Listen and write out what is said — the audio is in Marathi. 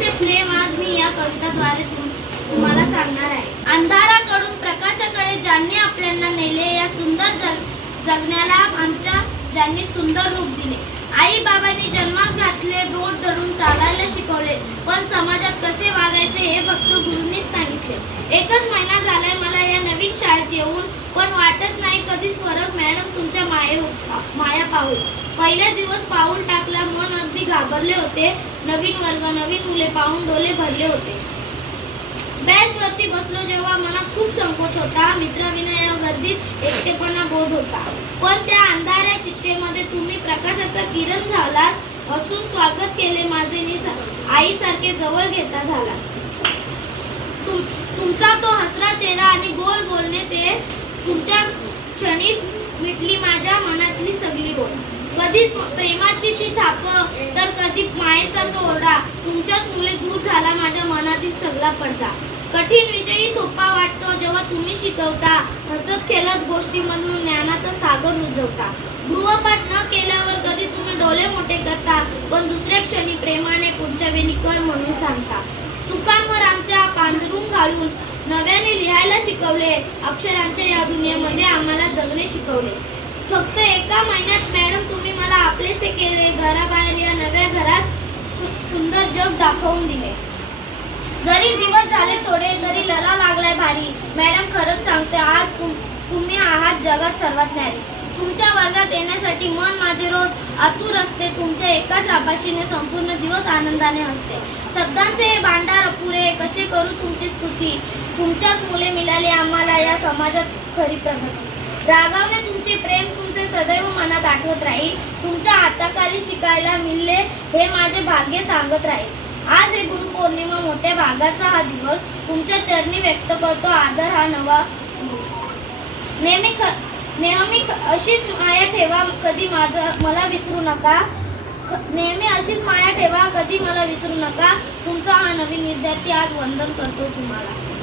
तुमचे प्रेम आज मी या कविताद्वारे तुम्हाला सांगणार आहे. अंधाराकडून प्रकाशाकडे ज्यांनी आपल्याला नेले, या सुंदर जगण्याला आमच्या ज्यांनी सुंदर रूप दिले. आई बाबांनी जन्मास घातले, बोट धरून चालायला शिकवले, पण समाजात कसे वागायचे हे फक्त गुरूंनीच सांगितले. एकच महिना झालाय मला या नवीन शाळेत येऊन, पण वाटत नाही कधीच फरक मॅडम तुमच्या माया पाहून. पहिल्या दिवस पाऊल टाकला मन अगदी घाबरले होते. नवीन वर्ग नवीन मुले पाहून डोले भरले होते. बेंच वरती बसलो जेव्हा मनात खूप संकोच होता. मित्राविना या गर्दीत एकटेपणा बोध होता. पण त्या अंधाऱ्या चित्तेमध्ये तुम्ही प्रकाशाचा किरण झालात. हसून स्वागत केले माझे आईसारखे जवळ घेता झाला. तुमचा तो हसरा चेहरा आणि गोल बोलणे ते तुमच्या क्षणीच मिटली माझ्या मनातली सगळी ओढ. कधी प्रेमाची ती थाप तर कधी मायेचा तो ओरडा. तुमच्याच मुले दूर झाला माझ्या मनातील सगळा पडदा. कठीण विषयी सोपा वाटतो जेव्हा तुम्ही शिकवता. हसत खेळत गोष्टीमधून ज्ञानाचा सागर रुजवता. गृहपाठ न केल्यावर कधी तुम्ही डोळे मोठे करता, पण दुसऱ्या क्षणी प्रेमाने पुढच्या वेळी कर म्हणून सांगता. चुकांवर आमच्या पांघरून घालून नव्याने लिहायला शिकवले. अक्षरांच्या या दुनियेमध्ये आम्हाला जगणे शिकवले. फक्त एका महिन्यात मॅडम तुम्ही मला आपलेसे केले. घराबाहेर या नव्या घरात सुंदर जग दाखवून दिले. जरी दिवस झाले थोडे, तरी लळा लागलाय भारी. मॅडम खरंच सांगते, आज तुम्ही आहात जगात सर्वात न्यारी. तुमच्या वर्गात येण्यासाठी मन माझे रोज आतुर असते. तुमच्या एका शाबाशीने संपूर्ण दिवस आनंदाने असते. शब्दांचे हे भांडार अपुरे, कसे करू तुमची स्तुती. तुमच्याच मुले मिळाली आम्हाला या समाजात खरी प्रगती. रागावणे तुमचे प्रेम तुमचे सदैव मनात आठवत राहील. तुमच्या हाताखाली शिकायला मिळले हे माझे भाग्य सांगत राहील. आज हे गुरुपौर्णिमा मोठ्या भागाचा हा दिवस. तुमच्या चरणी व्यक्त करतो आदर हा नवा. नेहमी अशीच माया ठेवा, कधी मला विसरू नका. नेहमी अशीच माया ठेवा, कधी मला विसरू नका. तुमचा हा नवीन विद्यार्थी आज वंदन करतो तुम्हाला.